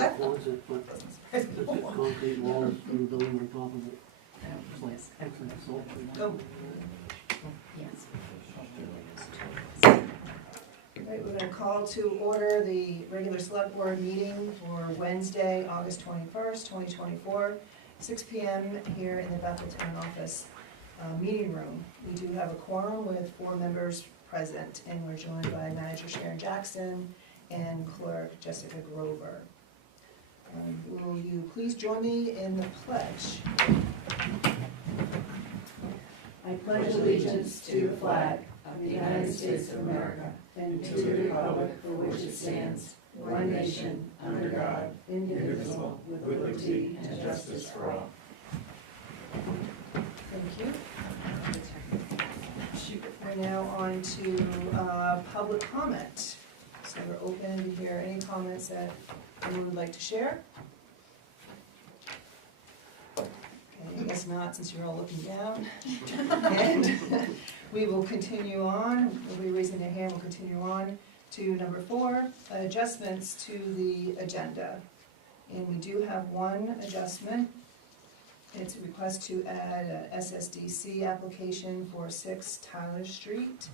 supports it, but the concrete walls through the building on top of it. It's like excellent salt. Oh. Yes. All right, we're gonna call to order the regular select board meeting for Wednesday, August 21st, 2024, 6 p.m. here in the Bethel Town Office meeting room. We do have a quorum with 4 members present, and we're joined by Manager Sharon Jackson and Clerk Jessica Grover. Will you please join me in the pledge? I pledge allegiance to the flag of the United States of America and to the republic for which it stands, one nation, under God, indivisible, with liberty and justice for all. Thank you. We're now on to public comment. So we're open to hear any comments that anyone would like to share. Okay, I guess not, since you're all looking down. And we will continue on. We'll be raising their hand. We'll continue on to number 4, adjustments to the agenda. And we do have one adjustment. It's a request to add a SSDC application for 6 Tyler Street,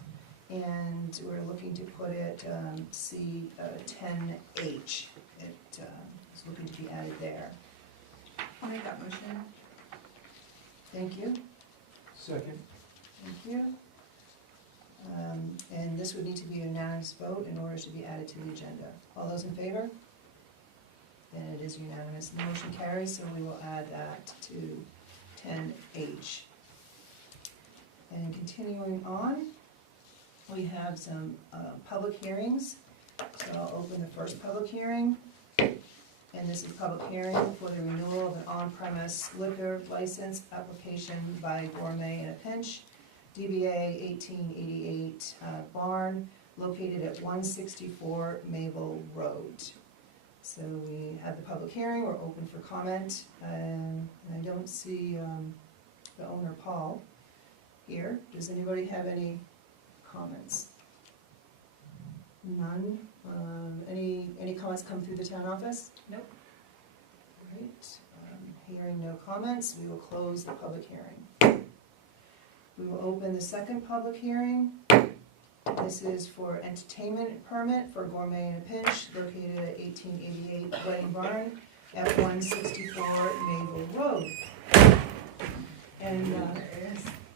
and we're looking to put it C10H. It is looking to be added there. I'll make that motion. Thank you. Second. Thank you. And this would need to be a unanimous vote in order to be added to the agenda. All those in favor? Then it is unanimous. The motion carries, so we will add that to 10H. And continuing on, we have some public hearings. So I'll open the first public hearing. And this is public hearing for the renewal of an on-premise liquor license application by Gourmet in a Pinch, DBA 1888 Barn, located at 164 Maple Road. So we have the public hearing, we're open for comment, and I don't see the owner, Paul, here. Does anybody have any comments? None? Any comments come through the town office? Nope. Great. Hearing no comments, we will close the public hearing. We will open the second public hearing. This is for entertainment permit for Gourmet in a Pinch, located at 1888 Wedding Barn at 164 Maple Road. And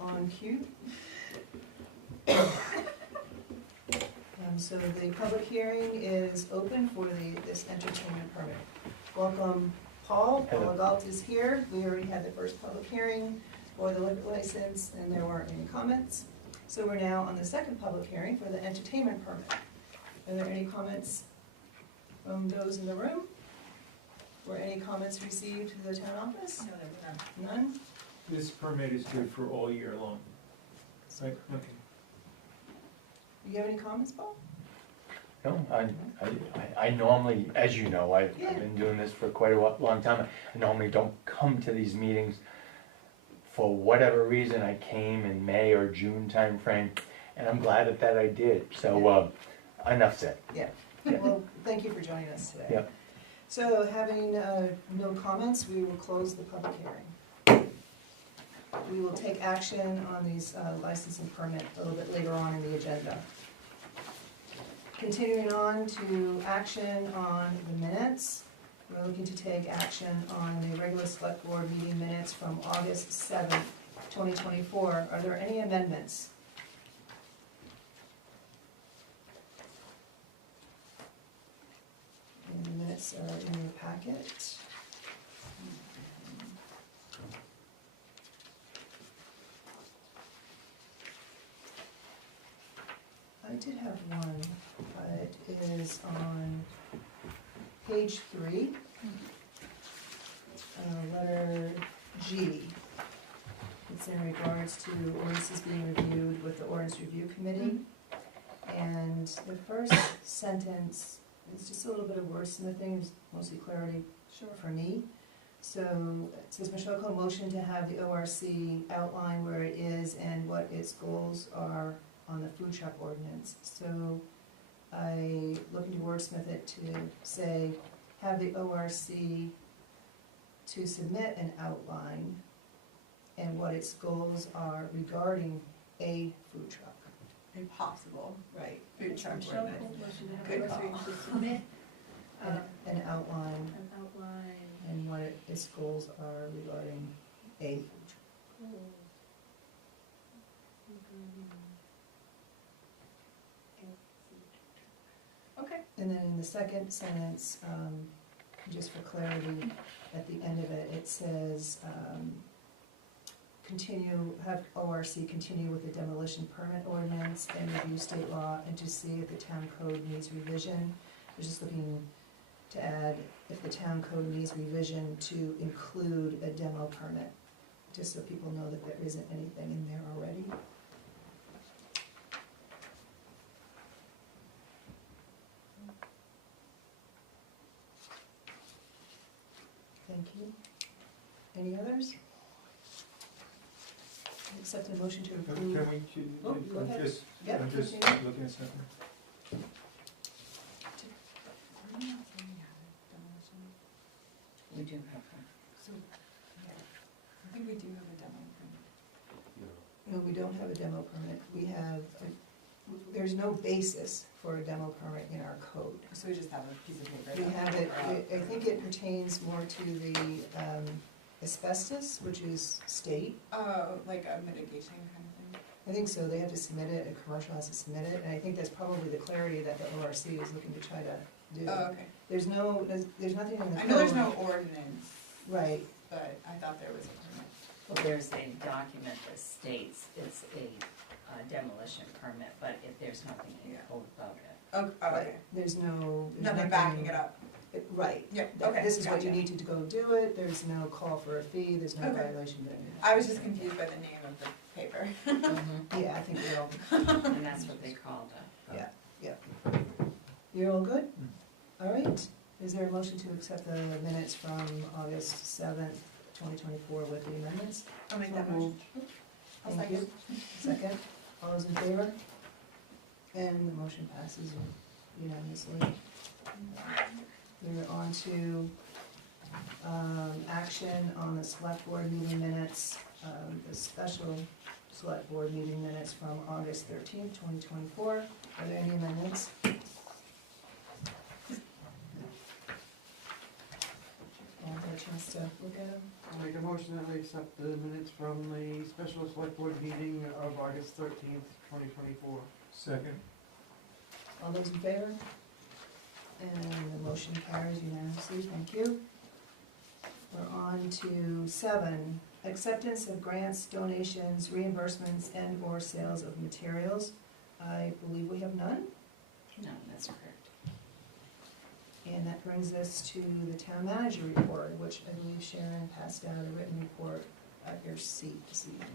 on cue. So the public hearing is open for this entertainment permit. Welcome, Paul. Paul Galt is here. We already had the first public hearing for the liquor license, and there weren't any comments. So we're now on the second public hearing for the entertainment permit. Are there any comments from those in the room? Were any comments received to the town office? No, there were none. None? This permit is good for all year long. Right, okay. Do you have any comments, Paul? No, I normally, as you know, I've Yeah. been doing this for quite a long time. I normally don't come to these meetings. For whatever reason, I came in May or June timeframe, and I'm glad that I did. So, enough said. Yeah. Yeah. Well, thank you for joining us today. Yep. So having no comments, we will close the public hearing. We will take action on these license and permit a little bit later on in the agenda. Continuing on to action on the minutes. We're looking to take action on the regular select board meeting minutes from August 7th, 2024. Are there any amendments? And the minutes are in your packet. I did have one, but it is on page 3, letter G. It's in regards to ordinances being reviewed with the Ordinance Review Committee. And the first sentence is just a little bit of wordsmithing, it's mostly clarity for me. So it says, Michelle Cole motion to have the ORC outline where it is and what its goals are on the food shop ordinance. So I looking to wordsmith it to say have the ORC to submit an outline and what its goals are regarding a food truck. Impossible. Right. Food truck Michelle ordinance. Cole should have Good a call. motion to submit An outline an outline. and what its goals are regarding a food truck. Okay. And then in the second sentence, just for clarity, at the end of it, it says, continue, have ORC continue with the demolition permit ordinance and review state law and to see if the town code needs revision. We're just looking to add if the town code needs revision to include a demo permit, just so people know that there isn't anything in there already. Thank you. Any others? Accept a motion to Can approve. we choose, Oh, go ahead. Yep, I'm just continue. looking at something. We do have one. So, yeah, I think we do have a demo permit. No, we don't have a demo permit. We have, there's no basis for a demo permit in our code. So we just have a piece of paper. We have it, I think it pertains more to the asbestos, which is state. Oh, like a mitigation kind of thing? I think so, they have to submit it, a commercial has to submit it, and I think that's probably the clarity that the ORC is looking to try to do. Oh, okay. There's nothing in the code. I know there's no ordinance, Right, but I thought there was a permit. Well, there's a document that states it's a demolition permit, but if there's nothing in the Yeah. code about it. Oh, right, okay. there's Nothing backing it up. Right. Yep, That okay, This is what you gotcha. need to go do it, there's no call for a fee, there's no Okay. violation. of anything. I was just confused by the name of the paper. Yeah, I think we're all, And that's what they called it. you're all good? All right, is there a motion to accept the minutes from August 7th, 2024 with the amendments? I'll make that motion. I'll Thank second. you. Second, all those in favor? And the motion passes unanimously. We're on to action on the select board meeting minutes, the special select board meeting minutes from August 13th, 2024. Are there any amendments? All had a chance to look at them? I'll make a motion that we accept the minutes from the special select board meeting of August 13th, 2024. Second. All those in favor? And the motion carries unanimously, thank you. We're on to 7, acceptance of grants, donations, reimbursements, and/or sales of materials. I believe we have none, No, that's correct. and that brings us to the town manager report, which I believe Sharon passed out a written report at your seat this evening.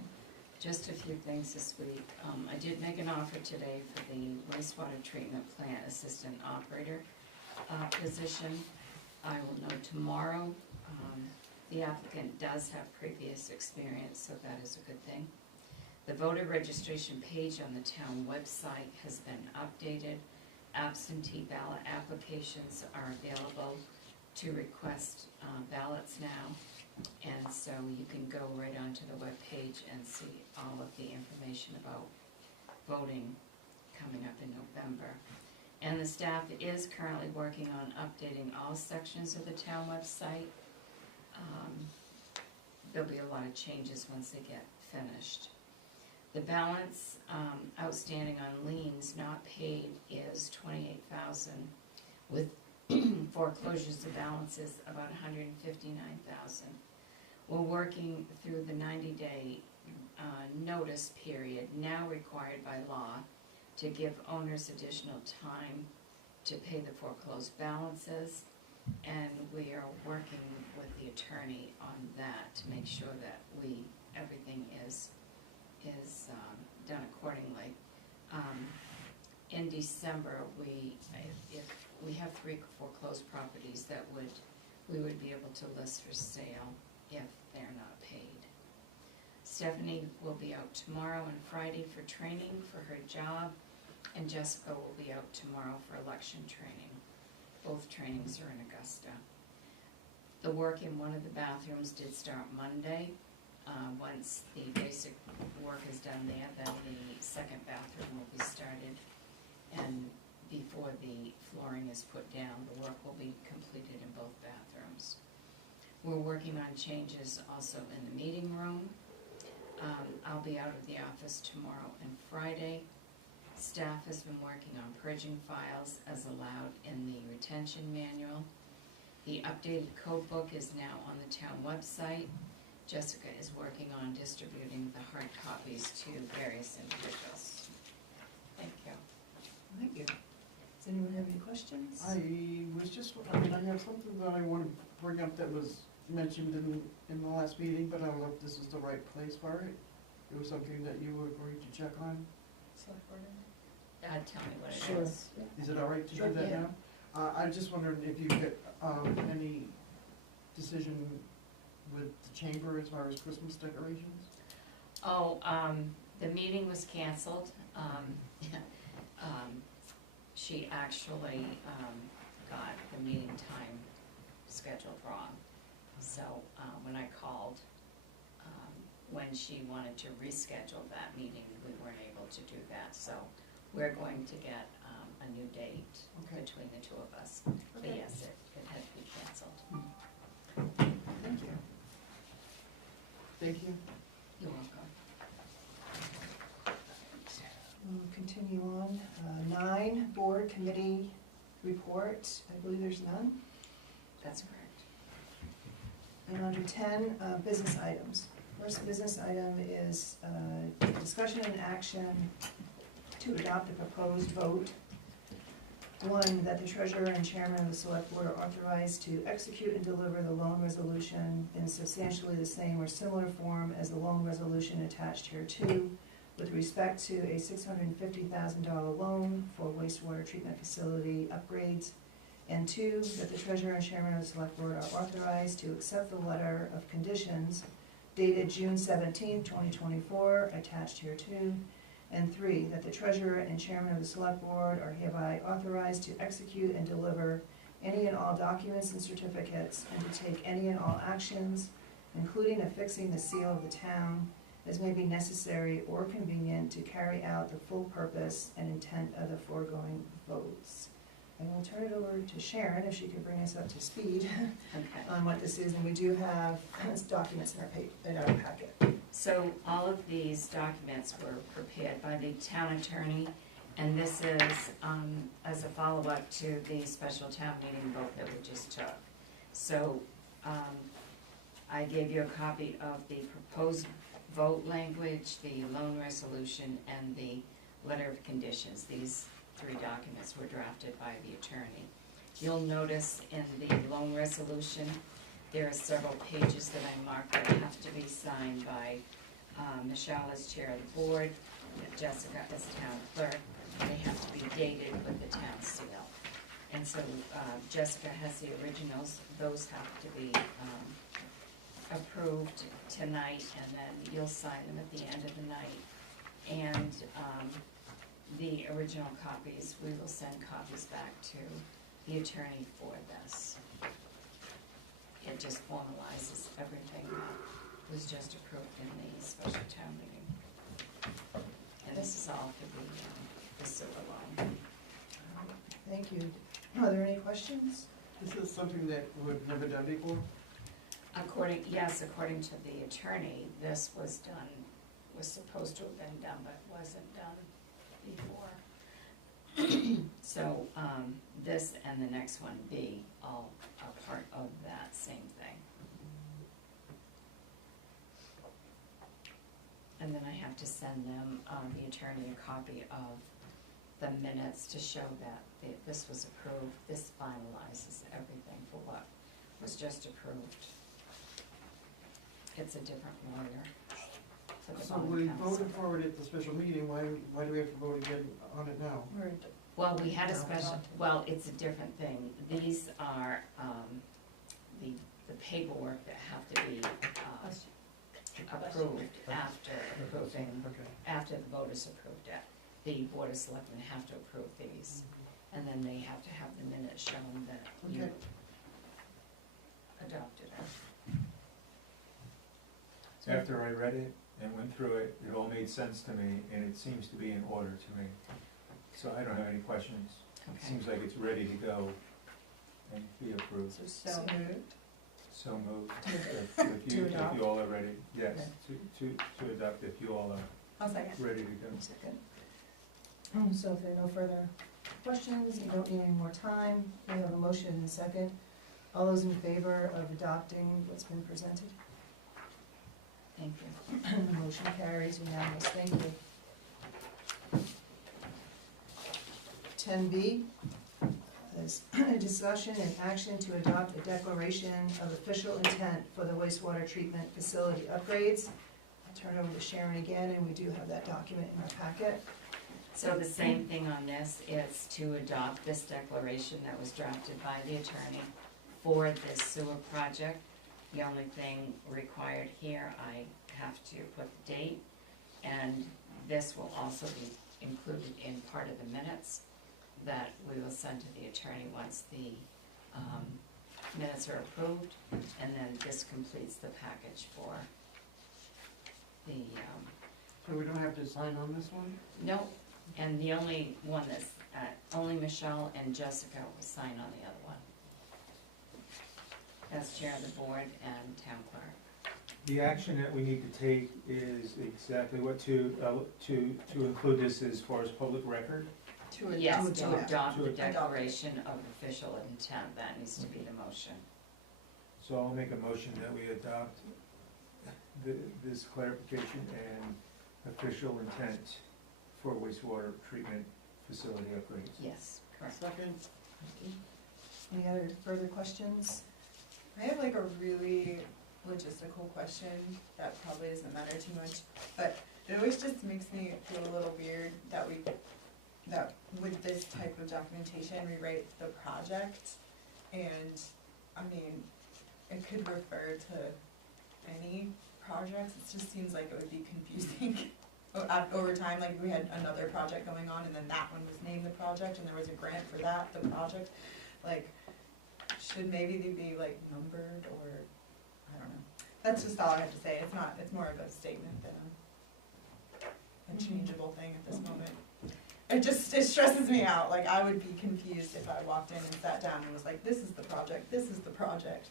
Just a few things this week. I did make an offer today for the wastewater treatment plant assistant operator position. I will know tomorrow. The applicant does have previous experience, so that is a good thing. The voter registration page on the town website has been updated. Absentee ballot applications are available to request ballots now. And so you can go right onto the webpage and see all of the information about voting coming up in November. And the staff is currently working on updating all sections of the town website. There'll be a lot of changes once they get finished. The balance outstanding on liens not paid is $28,000, with foreclosures the balance is about $159,000. We're working through the 90-day notice period now required by law to give owners additional time to pay the foreclosed balances, and we are working with the attorney on that to make sure that everything is done accordingly. In December, if we have 3 foreclosed properties that we would be able to list for sale if they're not paid. Stephanie will be out tomorrow and Friday for training for her job, and Jessica will be out tomorrow for election training. Both trainings are in Augusta. The work in one of the bathrooms did start Monday. Once the basic work is done there, then the second bathroom will be started. And before the flooring is put down, the work will be completed in both bathrooms. We're working on changes also in the meeting room. I'll be out of the office tomorrow and Friday. Staff has been working on purging files as allowed in the retention manual. The updated code book is now on the town website. Jessica is working on distributing the hard copies to various individuals. Thank you. Thank you. Does anyone have any questions? I have something that I want to bring up that was mentioned in the last meeting, but I don't know if this is the right place for it. It was something that you agreed to check on. Select board. Tell me what it Sure. is. Is it all right to Sure, do that yeah. now? I just wondered if you get any decision with the chamber as far as Christmas decorations? Oh, the meeting was canceled. She actually got the meeting time scheduled wrong. So when I called, when she wanted to reschedule that meeting, we weren't able to do that. So we're going to get a new date Okay. between the two of us. But Okay. yes, it had to be canceled. Thank you. Thank you. You're welcome. We'll continue on. 9, board committee report. I believe there's none. That's correct. And under 10, business items. First business item is discussion and action to adopt the proposed vote. 1, that the treasurer and chairman of the select board are authorized to execute and deliver the loan resolution in substantially the same or similar form as the loan resolution attached hereto with respect to a $650,000 loan for wastewater treatment facility upgrades. And 2, that the treasurer and chairman of the select board are authorized to accept the letter of conditions dated June 17, 2024, attached hereto. And 3, that the treasurer and chairman of the select board are hereby authorized to execute and deliver any and all documents and certificates and to take any and all actions, including affixing the seal of the town, as may be necessary or convenient to carry out the full purpose and intent of the foregoing votes. And we'll turn it over to Sharon if she could bring us up to speed Okay. on what this is, and we do have documents in our packet. So all of these documents were prepared by the town attorney, and this is as a follow-up to the special town meeting vote that we just took. So I gave you a copy of the proposed vote language, the loan resolution, and the letter of conditions. These 3 documents were drafted by the attorney. You'll notice in the loan resolution, there are several pages that I marked that have to be signed by Michelle as chair of the board, Jessica as town clerk, and they have to be dated with the town seal. And so Jessica has the originals, those have to be approved tonight, and then you'll sign them at the end of the night. And the original copies, we will send copies back to the attorney for this. It just formalizes everything that was just approved in the special town meeting. And this is all for the sewer loan. Thank you. Are there any questions? This is something that we've never done before? According to the attorney, this was supposed to have been done, but wasn't done before. So, this and the next one, B, all are part of that same thing. And then I have to send them, the attorney, a copy of the minutes to show that this was approved. This finalizes everything for what was just approved. It's a different lawyer for the So bond we counsel. voted for it at the special meeting, why do we have to vote again on it now? Well, we had a No, special, not- well, it's a different thing. These are the paperwork that have to be approved after approving, Okay. after the voters approved it. The board of selectmen have to approve these. and then they have to have the minutes showing that you Okay. adopted it. After I read it and went through it, it all made sense to me, and it seems to be in order to me. So I don't have any questions. It Okay. seems like it's ready to go and be approved. So moved. So moved. To If you adopt? all are ready, yes, Okay. to adopt if you all are I'll second. ready to go. One second. So if there are no further questions, you don't need any more time, we have a motion and a second. All those in favor of adopting what's been presented? Thank you. The motion carries unanimous, thank you. 10B is a discussion and action to adopt a declaration of official intent for the wastewater treatment facility upgrades. I'll turn it over to Sharon again, and we do have that document in our packet. So the same thing on this, is to adopt this declaration that was drafted by the attorney for this sewer project. The only thing required here, I have to put the date, and this will also be included in part of the minutes that we will send to the attorney once the minutes are approved, and then this completes the package for the, So we don't have to sign on this one? no, and the only one that's, only Michelle and Jessica will sign on the other one. As chair of the board and town clerk. The action that we need to take is exactly what to include this as far as public record. To adopt. Yes, to to adopt. adopt the To adopt. declaration of official intent, that needs to be the motion. So I'll make a motion that we adopt this clarification and official intent for wastewater treatment facility upgrades. Yes, correct. Second? Any other further questions? I have like a really logistical question that probably doesn't matter too much, but it always just makes me feel a little weird that with this type of documentation, we write the project, and, I mean, it could refer to any projects, it just seems like it would be confusing. Over time, like, we had another project going on, and then that one was named the project, and there was a grant for that, the project, like, should maybe they be like numbered, or, I don't know. That's just all I have to say, it's more of a statement than a changeable thing at this moment. It stresses me out, like, I would be confused if I walked in and sat down and was like, this is the project, this is the project.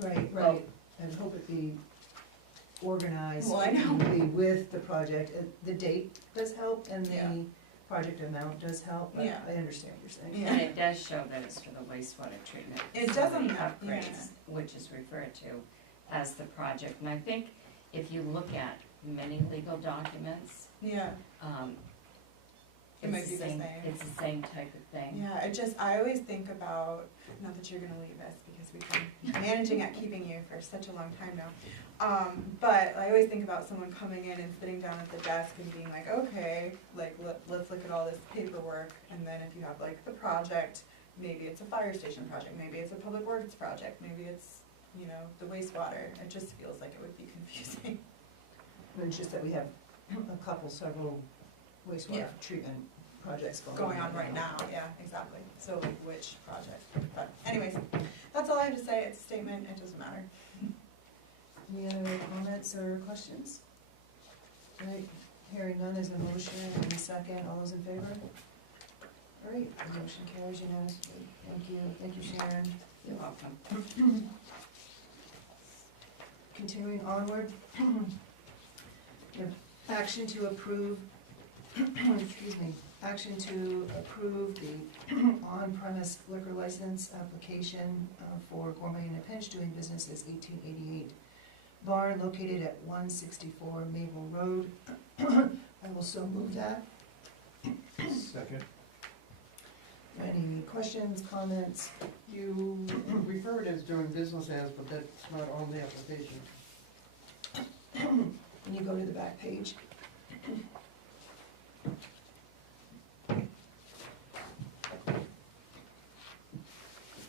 Right, Well- right, and hope it be organized. Well, I know. Be with the project. The date does help, and Yeah. the project amount does help, but Yeah. I understand what you're saying. Yeah. And it does show that it's for the wastewater treatment It facility doesn't, upgrades, yeah. which is referred to as the project. And I think if you look at many legal documents, Yeah, It might it's be the the same, same. it's the same type of thing. yeah, I always think about, not that you're gonna leave us, because we've been managing at keeping you for such a long time now. But I always think about someone coming in and sitting down at the desk and being like, okay, like, let's look at all this paperwork, and then if you have like the project, maybe it's a fire station project, maybe it's a public works project, maybe it's, you know, the wastewater, it just feels like it would be confusing. And it's just that we have several wastewater Yeah. treatment projects Going on right now, yeah, exactly, so like which project, but anyways, that's all I have to say, it's a statement, it doesn't matter. Any other comments or questions? All right, hearing none, there's a motion and a second, all those in favor? All right, the motion carries unanimously, thank you Sharon. You're welcome. Continuing onward, we have action to approve, excuse me, action to approve the on-premise liquor license application for Gourmet in a Pinch doing business as 1888 Bar located at 164 Maple Road. I will so move that. Second. Any questions, comments? You refer it as doing business as, but that's not on the application. Can you go to the back page?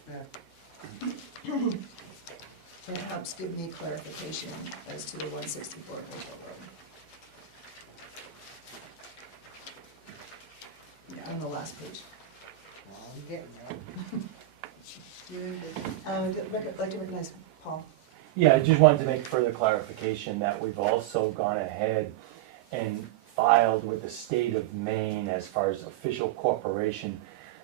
Yeah. It helps give me clarification as to the 164 Maple Road. On the last page. I'm getting there. I'd like to recognize Paul. Yeah, I just wanted to make further clarification that we've also gone ahead and filed with the state of Maine as far as official corporation,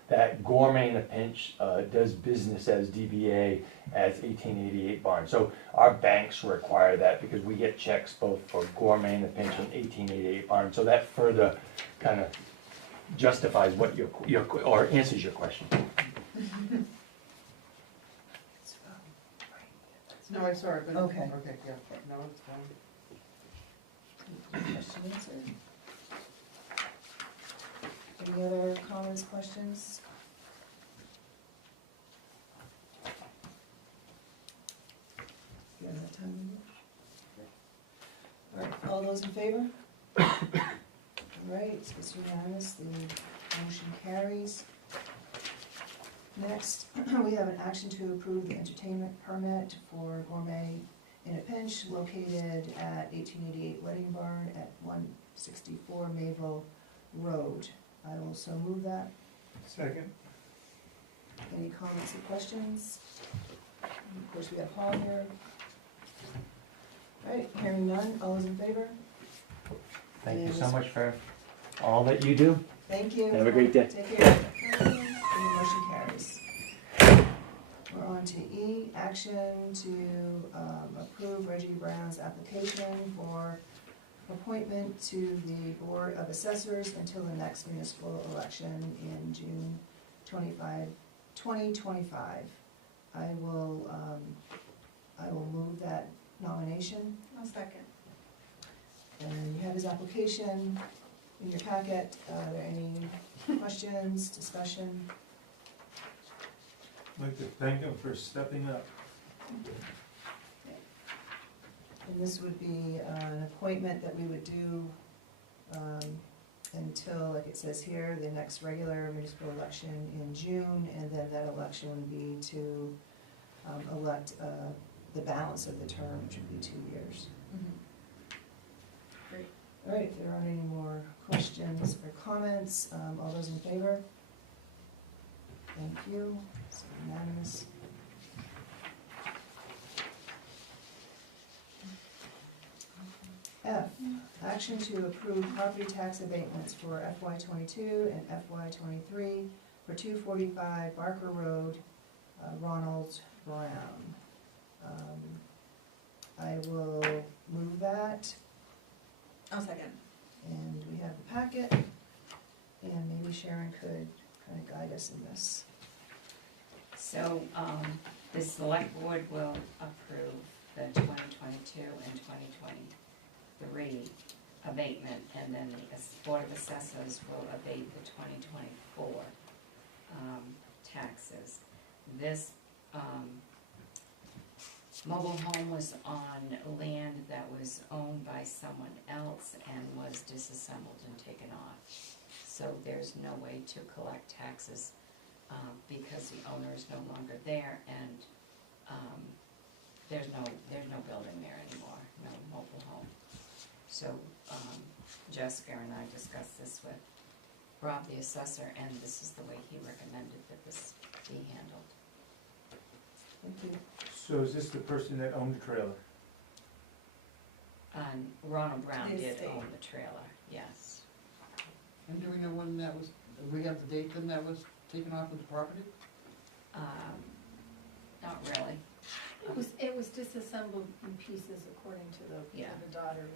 that Gourmet in a Pinch does business as DBA as 1888 Barn. So our banks require that because we get checks both for Gourmet in a Pinch and 1888 Barn. So that further kind of justifies what or answers your question. No, I saw it, but. Okay. Okay, yeah, no, it's fine. Question answered. Any other comments, questions? You have enough time? All right, all those in favor? All right, it's unanimous, the motion carries. Next, we have an action to approve the entertainment permit for Gourmet in a Pinch located at 1888 Wedding Barn at 164 Mayville Road. I will so move that. Second? Any comments or questions? Of course, we have Paul here. All right, hearing none, all those in favor? Thank you so much for all that you do. Thank you. Have a great day. Take care. And the motion carries. We're on to E, action to approve Reggie Brown's application for appointment to the Board of Assessors until the next municipal election in June 2025. I will move that nomination. I'll second. And you have his application in your packet. Are there any questions, discussion? I'd like to thank him for stepping up. And this would be an appointment that we would do until, like it says here, the next regular municipal election in June, and then that election would be to elect the balance of the term, which would be 2 years. Great. All right, if there aren't any more questions or comments, all those in favor? Thank you, it's unanimous. F, action to approve property tax abatements for FY '22 and FY '23 for 245 Barker Road, Ronald Brown. I will move that, I'll second. and we have the packet, and maybe Sharon could kind of guide us in this. So, the select board will approve the 2022 and 2023 abatement, and then the Board of Assessors will abate the 2024 taxes. This mobile home was on land that was owned by someone else and was disassembled and taken off. So there's no way to collect taxes because the owner is no longer there, and there's no building there anymore, no mobile home. So Jessica and I discussed this with Rob, the assessor, and this is the way he recommended that this be handled. Thank you. So is this the person that owned the trailer? Ronald Brown The did estate. own the trailer, yes. And do we know when that was, do we have the date then that was taken off of the property? Not really. It was disassembled in pieces according to the Yeah. daughter.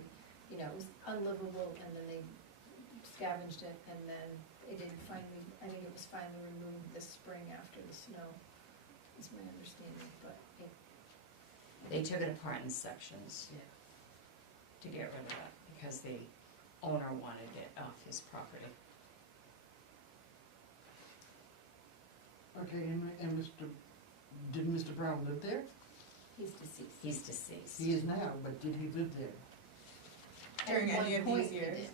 You know, it was unlivable, and then they scavenged it, and then it didn't finally, I think it was finally removed this spring after the snow, is my understanding, but it, They took it apart in sections to get rid of it because the owner wanted it off his property. Okay, and did Mr. Brown live there? he's deceased. He's deceased. He is now, but did he live there? During At any one of point these he years? did.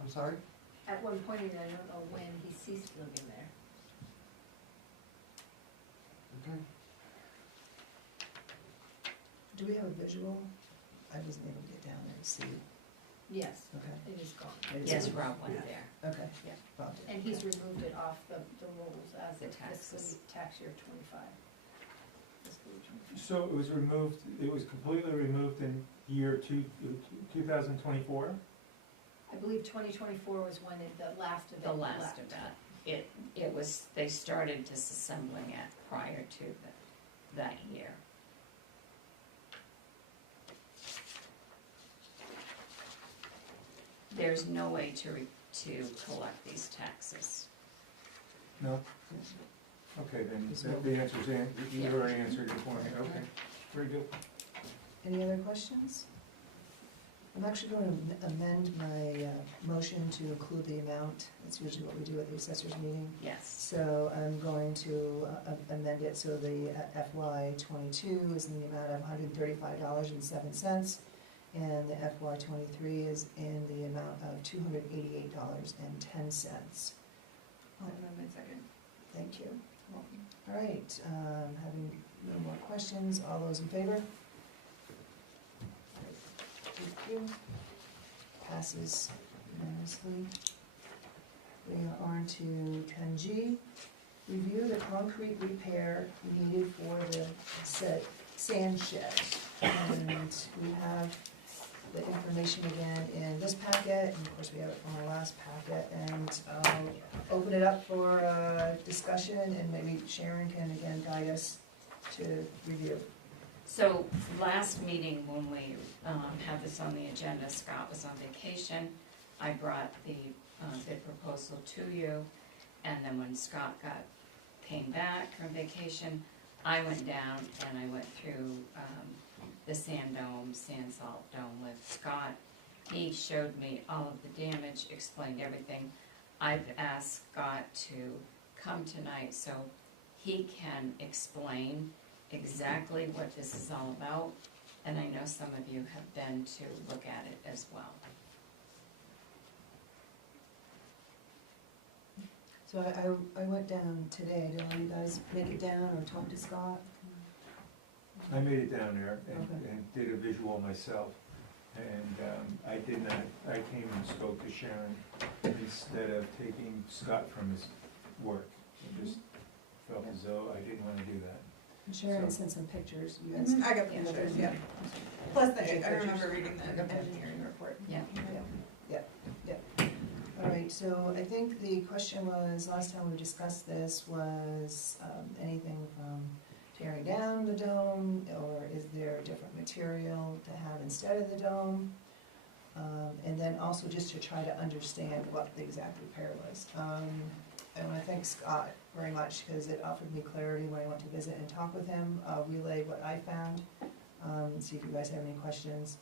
I'm sorry? At one point, and I don't know when, he ceased living there. Okay. Do we have a visual? I wasn't able to get down there to see Yes, Okay. it is gone. It is Yes, gone. Rob went there. Okay. Yeah. Bob did. And he's removed it off the rolls as The of fiscal taxes. tax year 25. Fiscal year 25. So it was removed, it was completely removed in year 2024? I believe 2024 was when the last of it The left. last of that. It was, they started disassembling it prior to that year. There's no way to collect these taxes. No? Okay, then Just the answer's in, you Yeah. already answered it for me, okay, very good. Any other questions? I'm actually going to amend my motion to include the amount. That's usually what we do at the assessors meeting. Yes. So I'm going to amend it so the FY '22 is in the amount of $135.07, and the FY '23 is in the amount of $288.10. I'll amend my second. Thank you. All right, having no more questions, all those in favor? Thank you. Passes unanimously. We are on to 10G. Review the concrete repair needed for the said sand shed. And we have the information again in this packet, and of course we have it from our last packet, and I'll open it up for discussion, and maybe Sharon can again guide us to review. So last meeting, when we had this on the agenda, Scott was on vacation. I brought the bid proposal to you, and then when Scott came back from vacation, I went down and I went through the sand salt dome with Scott. He showed me all of the damage, explained everything. I've asked Scott to come tonight so he can explain exactly what this is all about, and I know some of you have been to look at it as well. So I went down today. Did all you guys make it down or talk to Scott? I made it down there Okay. and did a visual myself. And I came and spoke to Sharon instead of taking Scott from his work. I just felt as though I didn't want to do that. And Sharon So- sent some pictures. You guys. I got Yeah. pictures, yeah. Plus, Okay, I remember pictures. reading the engineering report. Yeah. All right, so I think the question was, last time we discussed this, was anything from tearing down the dome, or is there a different material to have instead of the dome? And then also just to try to understand what the exact repair was. I want to thank Scott very much, because it offered me clarity when I went to visit and talk with him. I'll relay what I found, see if you guys have any questions.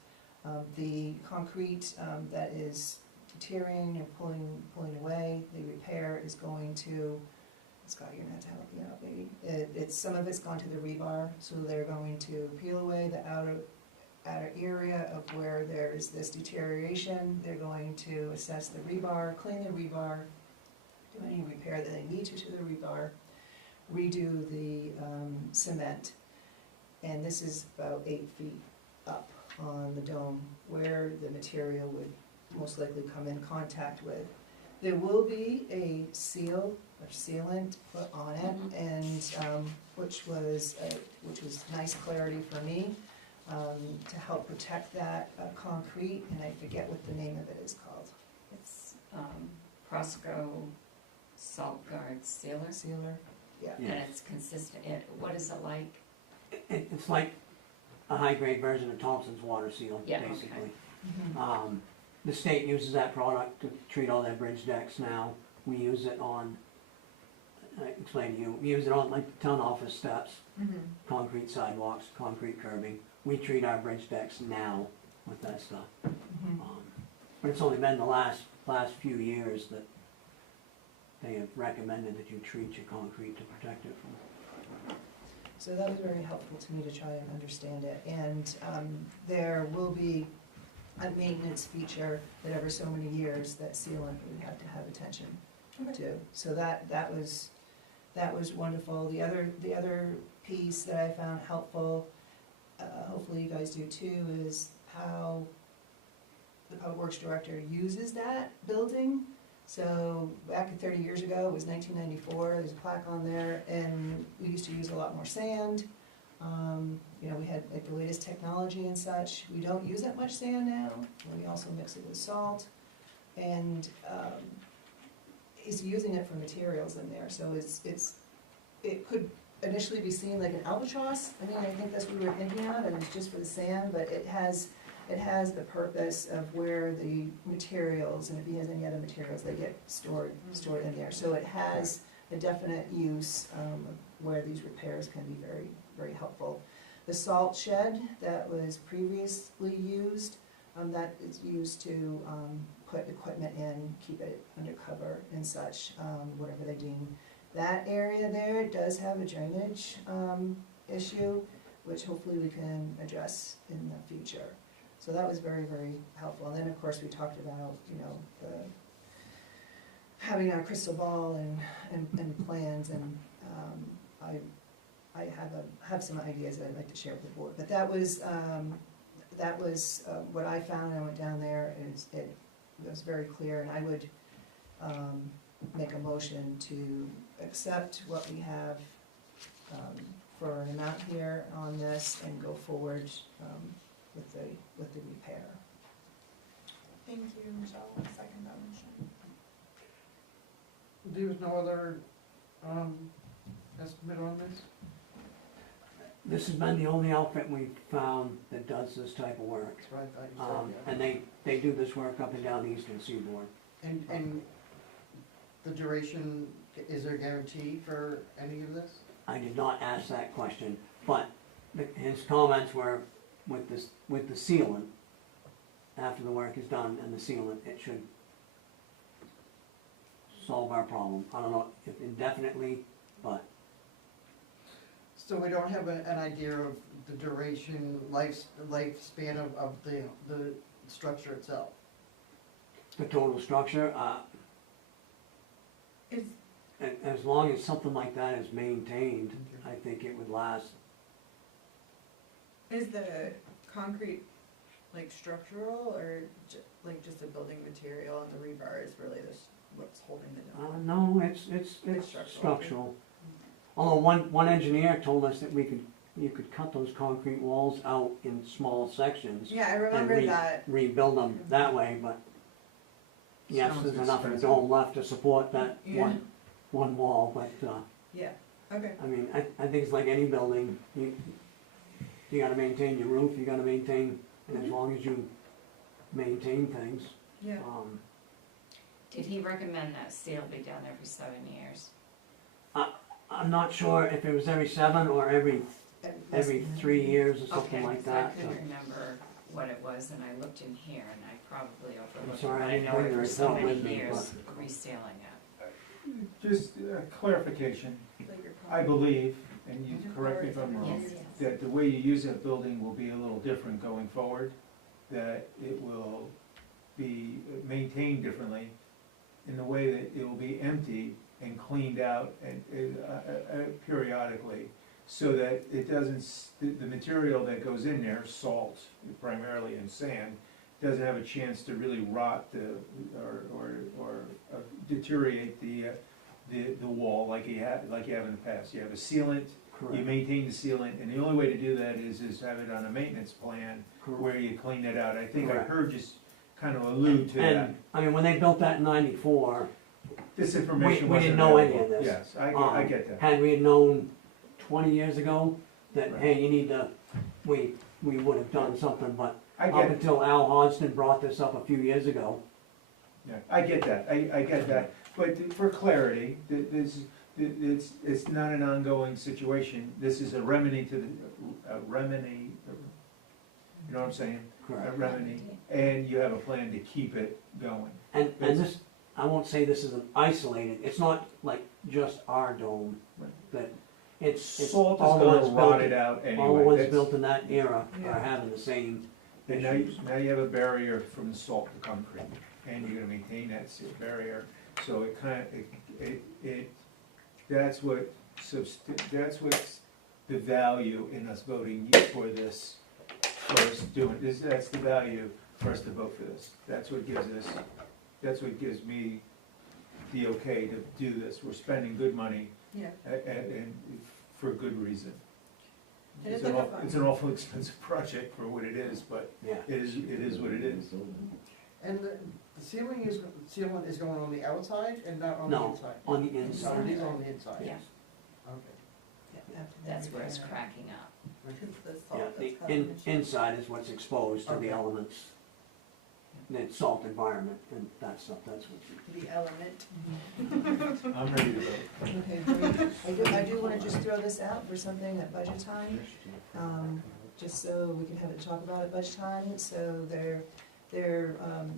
The concrete that is deteriorating and pulling away, the repair is going to, Scott, you're gonna have to help me out, maybe. Some of it's gone to the rebar, so they're going to peel away the outer area of where there is this deterioration. They're going to assess the rebar, clean the rebar, do any repair that they need to the rebar, redo the cement. And this is about 8 feet up on the dome where the material would most likely come in contact with. There will be a seal or sealant put on it, and which was nice clarity for me, to help protect that concrete, and I forget what the name of it is called. It's Prosco Salt Guard Sealer, Sealer, yeah. and it's consistent, what is it like? It's like a high-grade version of Thompson's water seal, Yeah, okay. basically. Mhm. The state uses that product to treat all their bridge decks now. We use it on, I explained to you, we use it on like town office steps, concrete sidewalks, concrete curbing. We treat our bridge decks now with that stuff. Mhm. But it's only been the last few years that they have recommended that you treat your concrete to protect it from. So that was very helpful to me to try and understand it. And there will be a maintenance feature that every so many years that sealant would have to have attention to. So that was wonderful. The other piece that I found helpful, hopefully you guys do too, is how the public works director uses that building. So back 30 years ago, it was 1994, there's a plaque on there, and we used to use a lot more sand. You know, we had like the latest technology and such. We don't use that much sand now, and we also mix it with salt. And he's using it for materials in there, so it could initially be seen like an albatross. I mean, I think that's what we were thinking of, and it's just for the sand, but it has the purpose of where the materials, and if he has any other materials, they get stored in there. So it has a definite use of where these repairs can be very, very helpful. The salt shed that was previously used, that is used to put equipment in, keep it under cover and such, whatever they deem. That area there does have a drainage issue, which hopefully we can address in the future. So that was very, very helpful. And then, of course, we talked about, you know, having our crystal ball and plans, and I have some ideas that I'd like to share with the board. But that was what I found. I went down there, and it was very clear, and I would make a motion to accept what we have for an amount here on this and go forward with the repair. Thank you, Michelle, I'll second that motion. There's no other estimate on this? This has been the only outfit we've found that does this type of work. That's what I thought you said, And they do this work up and down the eastern seaboard. yeah. And the duration, is there a guarantee for any of this? I did not ask that question, but his comments were with the sealant, after the work is done and the sealant, it should solve our problem. I don't know if indefinitely, but So we don't have an idea of the duration, lifespan of the structure itself? the total structure, Is, as long as something like that is maintained, I think it would last. is the concrete like structural or like just a building material, and the rebar is really this, what's holding it down? No, it's It's structural. Although one engineer told us that you could cut those concrete walls out in small sections. Yeah, I remember that. Rebuild them that way, but yes, Sounds there's enough expensive. dome left to support that Yeah. one wall, but, Yeah, okay. I mean, I think it's like any building, you gotta maintain your roof, you gotta maintain, and as long as you maintain things, Yeah. Did he recommend that seal be done every 7 years? I'm not sure if it was every 7 or every 3 years or something Okay, like so I that. couldn't remember what it was, and I looked in here, and I probably overlooked it, sorry, but I I didn't know bring it the for so report many with me, years, resealing it. Just clarification, Like your I believe, and you correct me if I'm wrong, Yes, yes. that the way you use that building will be a little different going forward, that it will be maintained differently in the way that it will be empty and cleaned out and periodically, so that it doesn't, the material that goes in there, salt primarily and sand, doesn't have a chance to really rot or deteriorate the wall like you have in the past. You have a sealant, you Correct, maintain the sealant, and the only way to do that is have it on a maintenance plan where correct. you clean it out. I think I Correct. heard you kind of allude to that. And, I mean, when they built that in 94, This information we wasn't didn't know any available. of this. Yes, I get that. had we had known 20 years ago that, Right. hey, you need to, we would have done something, but I up get, until Al Hodgson brought this up a few years ago. yeah, I get that, I get that. But for clarity, it's not an ongoing situation. This is a remedy to a remedy, you know what I'm saying? A remedy, and you have a plan to keep it going. And this, I won't say this is an isolated, it's not like just our dome, Right. that it's Salt is all the ones gonna rot built, it out anyway. all the ones That's- built in that era Yeah. are having the same And issues. now you have a barrier from the salt to concrete, and you're gonna maintain that barrier, so it kind of, that's what's the value in us voting for this, for us doing this, that's the value for us to vote for this. That's what gives me the okay to do this. We're spending good money Yeah. and for a good reason. It is It's like a fun- it's an awful expensive project for what it is, but Yeah. it is what it is. And the ceiling is going on the outside and not on the No, inside? on the So it inside. is on the inside? Yeah. Okay. Yeah, after the That's where it's repair. cracking up. Because the Yeah, salt the that's causing the inside is what's exposed to the Okay. elements, the salt environment and that stuff, that's what. the element. I'm ready to vote. Okay, I do wanna just throw this out for something at budget time, just so we can have it to talk about at budget time. So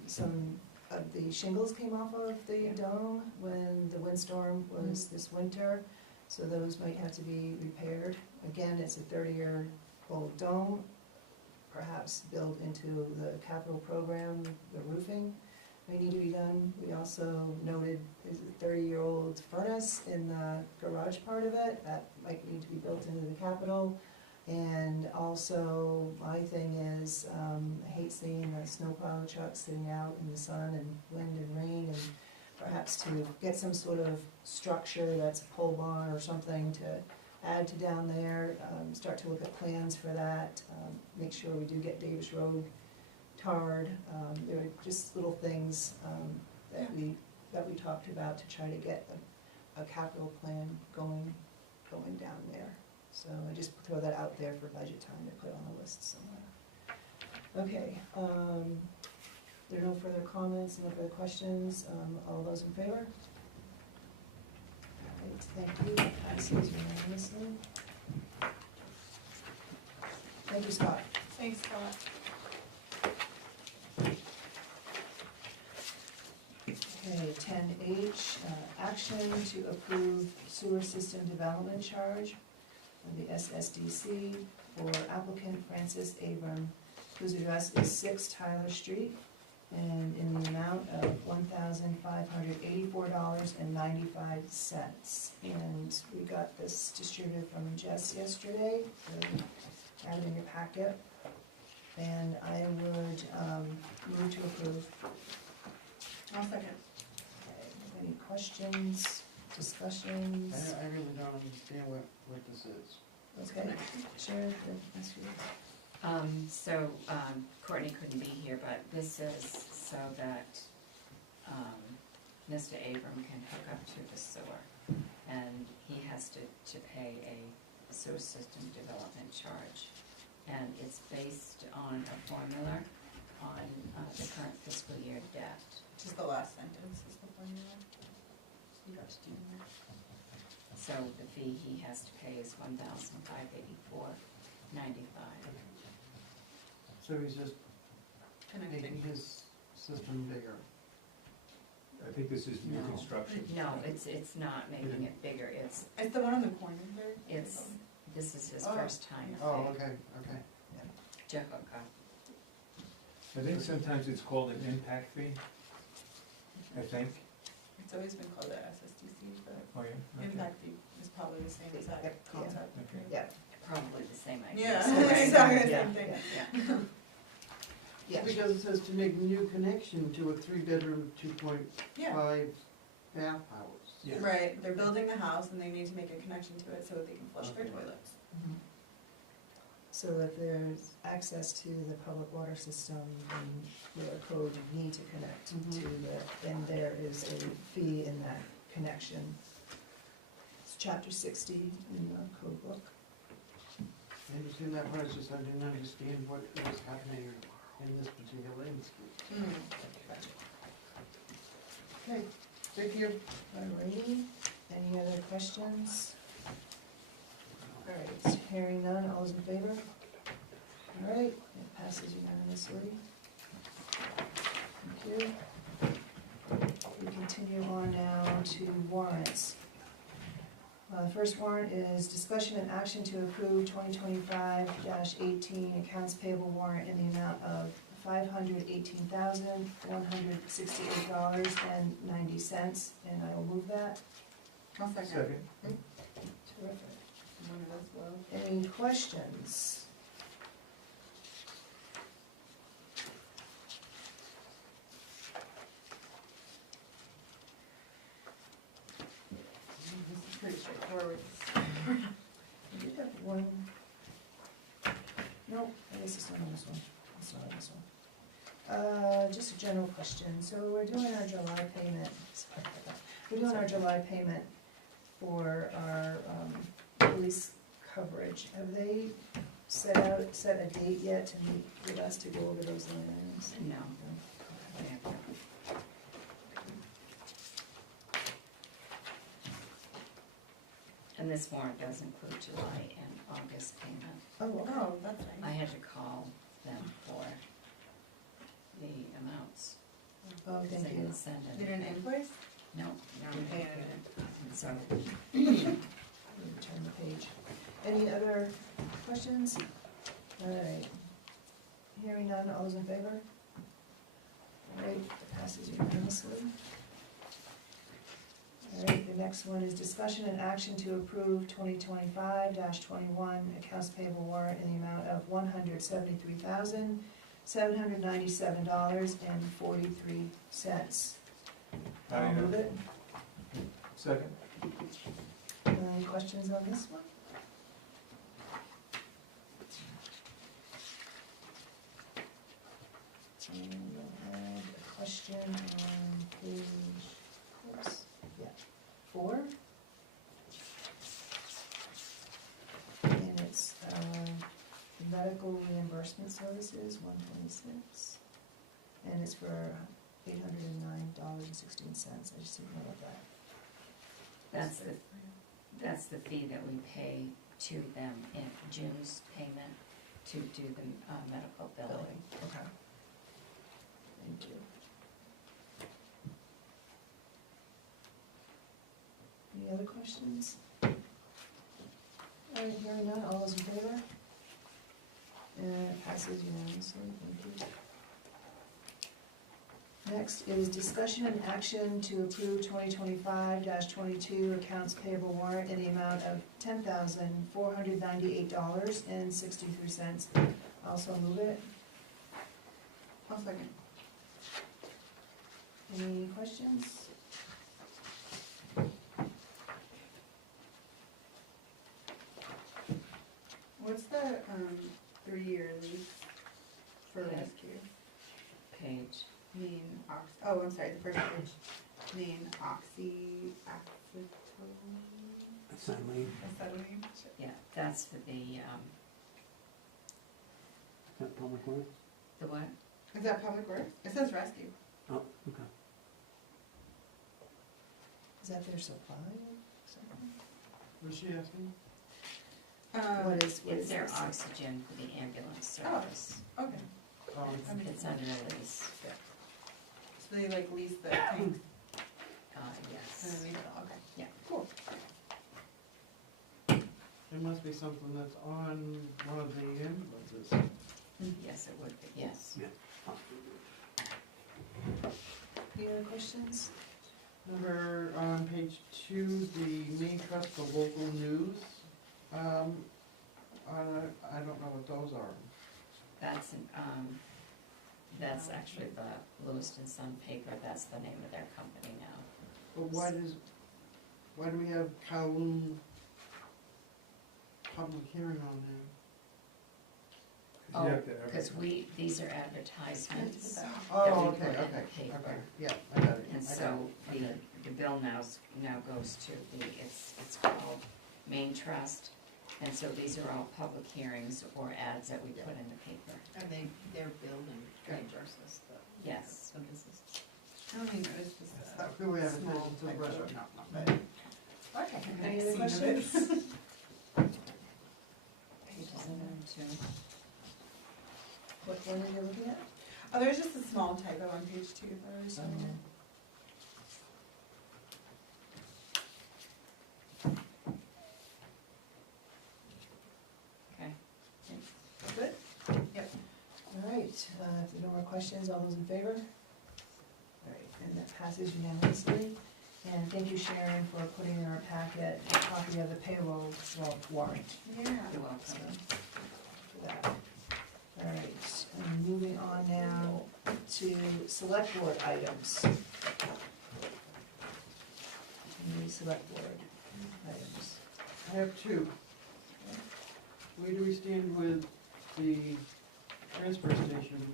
some of the shingles came off of the dome when the windstorm was this winter, so those might have to be repaired. Again, it's a 30-year-old dome, perhaps built into the capital program, the roofing may need to be done. We also noted is a 30-year-old furnace in the garage part of it, that might need to be built into the capital. And also, my thing is, I hate seeing the snowplow trucks sitting out in the sun and wind and rain, and perhaps to get some sort of structure that's a pole barn or something to add to down there, start to look at plans for that, make sure we do get Davis Road tarred. There are just little things that we talked about to try to get a capital plan going down there. So I just throw that out there for budget time to put on the list somewhere. Okay, there are no further comments, no further questions. All those in favor? Right, thank you. Passes unanimously. Thank you, Scott. Thanks, Scott. Okay, 10H, action to approve sewer system development charge of the SSDC for applicant Francis Abram, whose address is 6 Tyler Street, and in the amount of $1,584.95. And we got this distributed from Jess yesterday, so have it in your packet. And I would move to approve. I'll second. Okay, any questions, discussions? I really don't understand what this is. Okay, Sharon, that's you. So Courtney couldn't be here, but this is so that Mr. Abram can hook up to the sewer. And he has to pay a sewer system development charge. And it's based on a formula on the current fiscal year debt. Just the last sentence is the formula. You got to do that. So the fee he has to pay is $1,584.95. So he's just making Connecting. his system bigger. I think this is new No. construction. No, it's not making it bigger, it's, It's the one on the corner there. this is his Oh. first time Oh, okay. to hook up. I think sometimes it's called an impact fee, I think. It's always been called the SSDC, but Oh, yeah? Okay. impact fee is probably the same exact Yeah. concept. Okay. Yeah, Probably the same idea. Yeah, So, right. exactly the Yeah. same thing. Yeah. yeah. Because it says to make new connection to a 3-bedroom, 2.5 Yeah, bathhouse. Yeah. right, they're building the house and they need to make a connection to it so that they can flush their Okay. toilets. Mhm. So if there's access to the public water system, then your code you need to connect to and there is a fee in that connection. It's chapter 60 in the code book. I understand that, but I didn't understand what was happening in this particular instance. Okay, thank you. Alrighty, any other questions? Alright, hearing none, all those in favor? Alright, it passes unanimously. Thank you. We continue on now to warrants. The first warrant is discussion and action to approve 2025-18 accounts payable warrant in the amount of $518,168.90, and I will move that. I'll second. Second. Terrific. One of those well. Any questions? forward. We did have one. No, I guess it's not on this one. It's not on this one. Just a general question. So we're doing our July payment. Sorry about that. We're doing our July payment for our police coverage. Have they set a date yet to meet with us to go over those lines? No. Okay. And this warrant does include July and August payment. Oh, okay. Oh, that's I right. had to call them for the amounts. Oh, Because thank they you. didn't send it. Did an invoice? No, Yeah. and so, Let me turn the page. Any other questions? All right. Hearing none, all those in favor? All right, it passes unanimously. All right, the next one is discussion and action to approve 2025-21 accounts payable warrant in the amount of $173,797.43. I'll move it. Second? Any questions on this one? And we'll add a question on page, oops, yeah, 4. And it's medical reimbursement services, 126. And it's for $809.16. I just didn't know what that. that's the fee that we pay to them in June's payment to do the medical billing. Okay. Thank you. Any other questions? All right, hearing none, all those in favor? And it passes unanimously, thank you. Next is discussion and action to approve 2025-22 accounts payable warrant in the amount of $10,498.63. Also move it. I'll second. Any questions? What's the 3-year lease for Yeah. rescue? Page, Main ox, oh, I'm sorry, the first page. Main oxyacetylene, Acetylene, acetylene. yeah, that's for the is that public works? what? Is that public works? It says rescue. Oh, okay. Is that their supply? Was she asking? What is It's their this? oxygen for the ambulance service. Okay. Um, It's under a lease, So they like lease the tanks and yes. then lease it all, okay. Yeah. Cool. It must be something that's on one of the ambulances. Yes, it would be, yes. Any other questions? Number, on page 2, the main trust for local news. I don't know what those are. That's actually the Lewiston Sun paper, that's the name of their company now. But why do we have Kowloon public hearing on there? You have to Because advertise. these are advertisements, Oh, we okay, put in the okay, paper. okay, yeah, I got it. and I got so it. the bill now goes to it's called Main Trust. And so these are all public hearings or ads that we put in the paper. Are they're building reimburses Yes. the businesses? I don't even notice this. Who we have Small attention to the type restaurant? of- No, but- Okay. Any other I've seen questions? it. Pages in there too. What one are you looking at? Oh, there's just a small typo on page 2 that I was showing you. Okay. Good? Yep. All right, if there are no more questions, all those in favor? All right, and that passes unanimously. And thank you, Sharon, for putting in our packet a copy of the payroll warrant. Yeah. You're So, welcome. for that. All right, and moving on now to select board items. Any select board items? I have two. Where do we stand with the transfer station?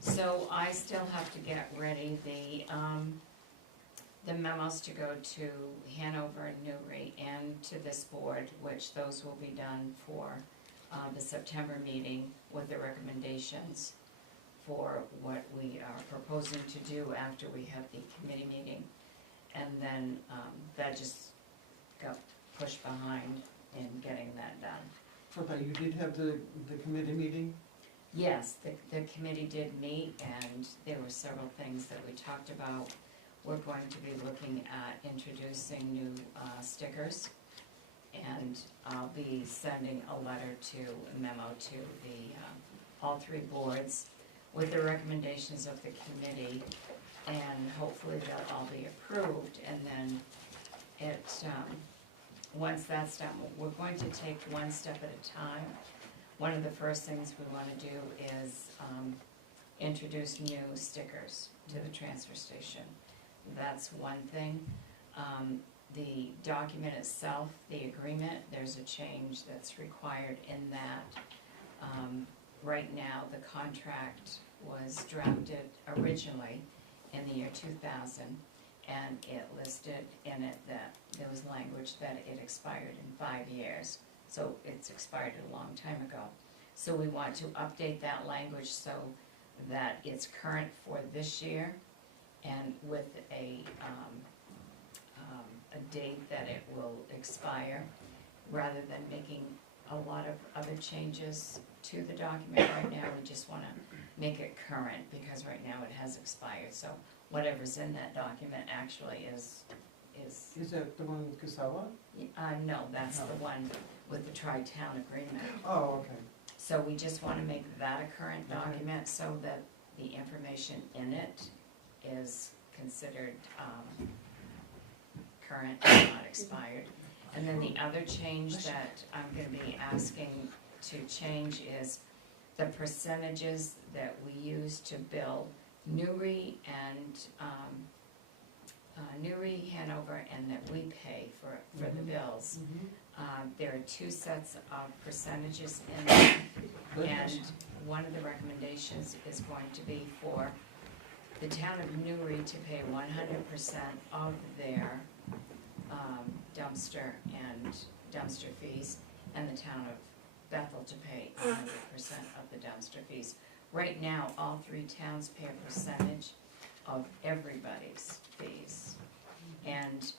So I still have to get ready the memos to go to Hanover and Newry and to this board, which those will be done for the September meeting with the recommendations for what we are proposing to do after we have the committee meeting. And then that just got pushed behind in getting that done. I thought you did have the committee meeting? Yes, the committee did meet, and there were several things that we talked about. We're going to be looking at introducing new stickers, and I'll be sending a letter a memo to all three boards with the recommendations of the committee, and hopefully they'll all be approved, and then once that's done, we're going to take one step at a time. One of the first things we want to do is introduce new stickers to the transfer station. That's one thing. The document itself, the agreement, there's a change that's required in that. Right now, the contract was drafted originally in the year 2000, and it listed in it that there was language that it expired in 5 years. So it's expired a long time ago. So we want to update that language so that it's current for this year, and with a date that it will expire, rather than making a lot of other changes to the document right now. We just want to make it current, because right now it has expired. So whatever's in that document actually is. Is that the one with Casella? No, that's the one with the tri-town agreement. Oh, okay. So we just want to make that a current Okay. document so that the information in it is considered current and not expired. And then the other change that I'm going to be asking to change is the percentages that we use to bill Newry and Newry, Hanover, and that we pay for the bills. There are two sets of percentages in there, and one of the recommendations is going to be for the town of Newry to pay 100% of their dumpster and dumpster fees, and the town of Bethel to pay 100% of the dumpster fees. Right now, all three towns pay a percentage of everybody's fees. And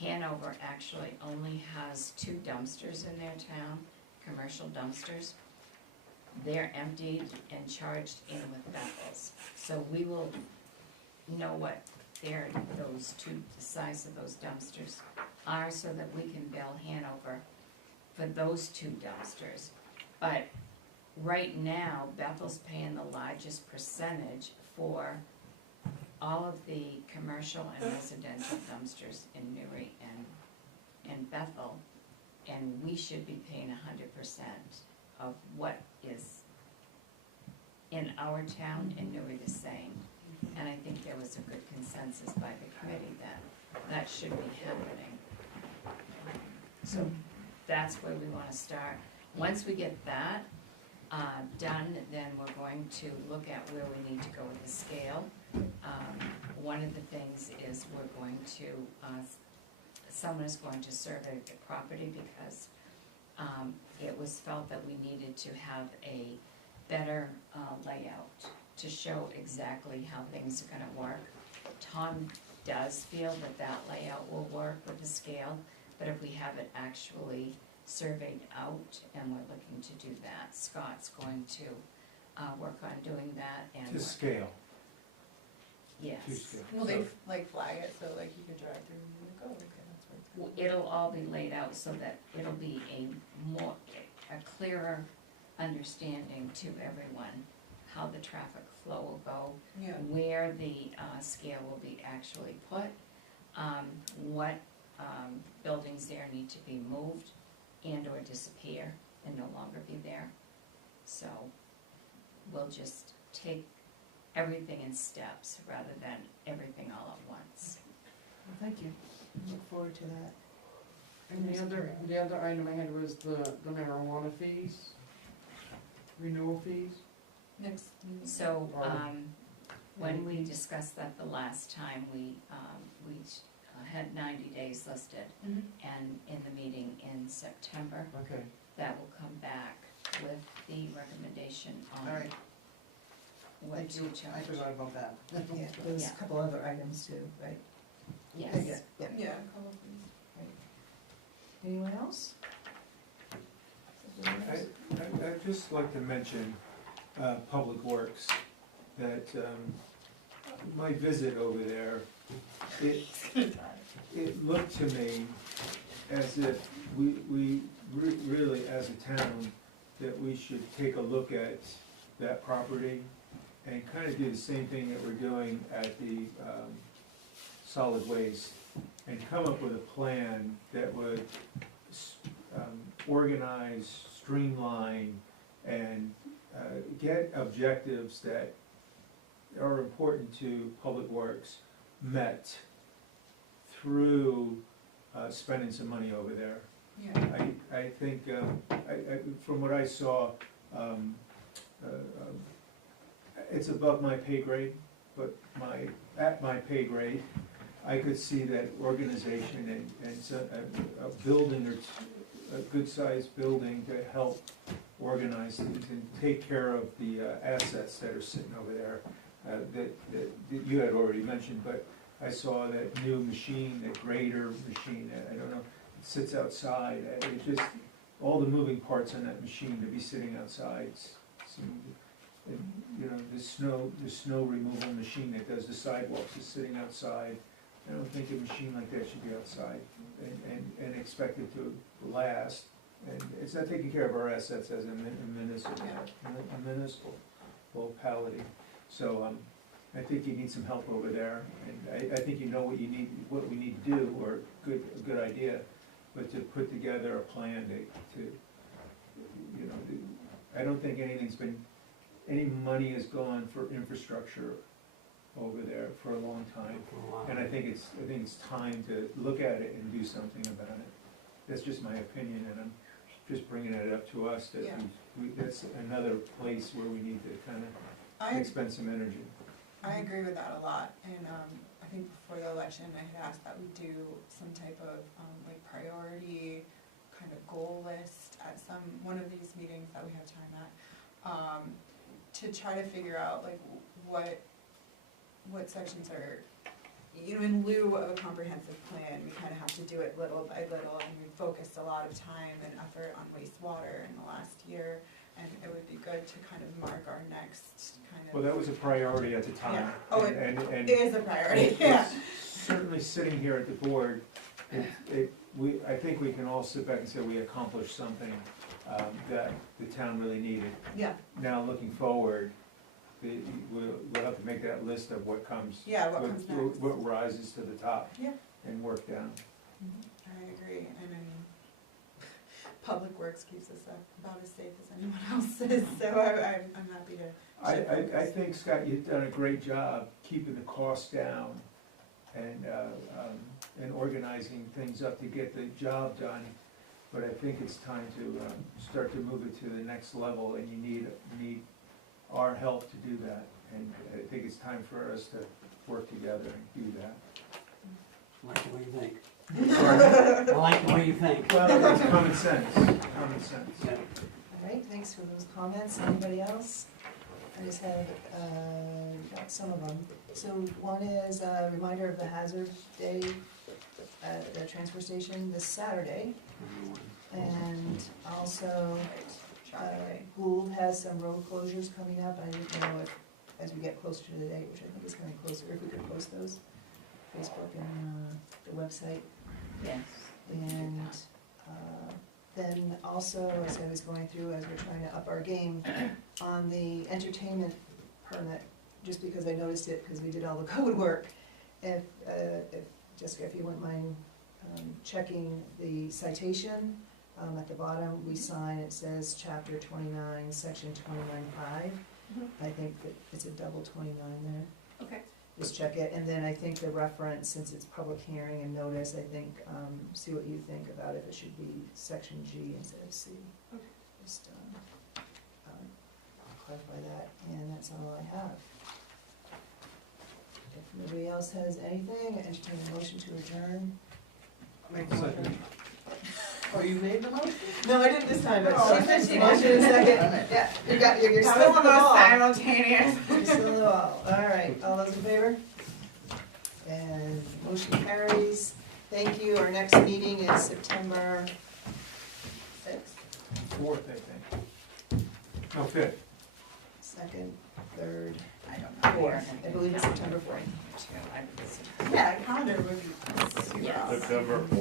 Hanover actually only has 2 dumpsters in their town, commercial dumpsters. They're emptied and charged in with Bethel's. So we will know what those two, the size of those dumpsters are, so that we can bill Hanover for those 2 dumpsters. But right now, Bethel's paying the largest percentage for all of the commercial and residential dumpsters in Newry and Bethel, and we should be paying 100% of what is in our town, and Newry the same. And I think there was a good consensus by the committee that should be happening. So that's where we want to start. Once we get that done, then we're going to look at where we need to go with the scale. One of the things is we're going to, someone is going to survey the property, because it was felt that we needed to have a better layout to show exactly how things are gonna work. Tom does feel that layout will work with the scale, but if we have it actually surveyed out, and we're looking to do that, Scott's going to work on doing that, and. To scale, Yes. to scale. Will they like flag it so like you could drive through and be like, oh, okay, that's where it's going? It'll all be laid out so that it'll be a clearer understanding to everyone how the traffic flow will go, Yeah. where the scale will be actually put, what buildings there need to be moved and or disappear and no longer be there. So we'll just take everything in steps rather than everything all at once. Well, thank you. Look forward to that. And the other item I had was the marijuana fees, renewal fees. Next meeting. So, when we discussed that the last time, we had 90 days listed, Mhm. and in the meeting in September, Okay, that will come back with the recommendation all on right, what thank to you, charge. I forgot about that. Yeah, there's Yeah. a couple other items too, right? Yes. Yeah. Yeah, a couple of things. Anyone else? I'd just like to mention, Public Works, that, my visit over there, it looked to me as if we really, as a town, that we should take a look at that property and kind of do the same thing that we're doing at the, solid waste, and come up with a plan that would organize, streamline, and get objectives that are important to Public Works met through spending some money over there. Yeah. I think, from what I saw, it's above my pay grade, but at my pay grade, I could see that organization and so, a building, or a good-sized building to help organize things and take care of the assets that are sitting over there, that you had already mentioned, but I saw that new machine, that grader machine, I don't know, it sits outside, it just, all the moving parts on that machine to be sitting outside, you know, the snow removal machine that does the sidewalks is sitting outside. I don't think a machine like that should be outside and expect it to last. And it's not taking care of our assets as a municipality. So, I think you need some help over there, and I think you know what we need to do, or a good idea, but to put together a plan to you know, I don't think any money has gone for infrastructure over there for a long time. And I think it's time to look at it and do something about it. That's just my opinion, and I'm just bringing it up to us, that Yeah. that's another place where we need to kind of I expend some energy. I agree with that a lot, and I think before the election, I had asked that we do some type of like priority kind of goal list at one of these meetings that we have time at, to try to figure out like what sections are, you know, in lieu of a comprehensive plan, we kind of have to do it little by little, and we focused a lot of time and effort on wastewater in the last year, and it would be good to kind of mark our next kind of. Well, that was a priority at the time. Yeah. Oh, and It is a priority, yeah. Certainly sitting here at the board, I think we can all sit back and say we accomplished something that the town really needed. Yeah, Now, looking forward, we'll have to make that list of what comes. yeah, what comes next? What rises to the top. Yeah. And work down. I agree, and I mean, Public Works keeps us about as safe as anyone else's, so I'm happy to shift I focus. think, Scott, you've done a great job keeping the costs down and organizing things up to get the job done. But I think it's time to start to move it to the next level, and you need our help to do that. And I think it's time for us to work together and do that. I like the way you think. Pardon? I like the way you think. Well, it's common sense, Yeah. All right, thanks for those comments. Anybody else? I just had, got some of them. So one is a reminder of the hazard day at the transfer station this Saturday. And also, Gould has some road closures coming up. I didn't know if, as we get closer to the date, which I think is coming closer, if we could post those, Facebook and the website. Yes. And then also, as I was going through, as we're trying to up our game on the entertainment permit, just because I noticed it, because we did all the code work, if Jessica, if you wouldn't mind checking the citation, at the bottom, we sign, it says chapter 29, section 29.5. I think that it's a double 29 there. Okay. just check it, and then I think the reference, since it's public hearing and notice, I think, see what you think about if it should be section G instead of C. Okay. Just, clarify that, and that's all I have. If nobody else has anything, I entertain a motion to adjourn. Make the motion. Oh, you made the motion? No, I didn't this time, but Oh, she said she motion motion in a second. Yeah, you're That still was on the the most ball. simultaneous. You're still on the ball. All right, all those in favor? And motion carries. Thank you. Our next meeting is September 6th, 4th, I think. No, 5th. 2nd, 3rd, I don't know. 4th. I believe it's September 4th. Yeah, calendar would be super Yes. awesome. September 4th.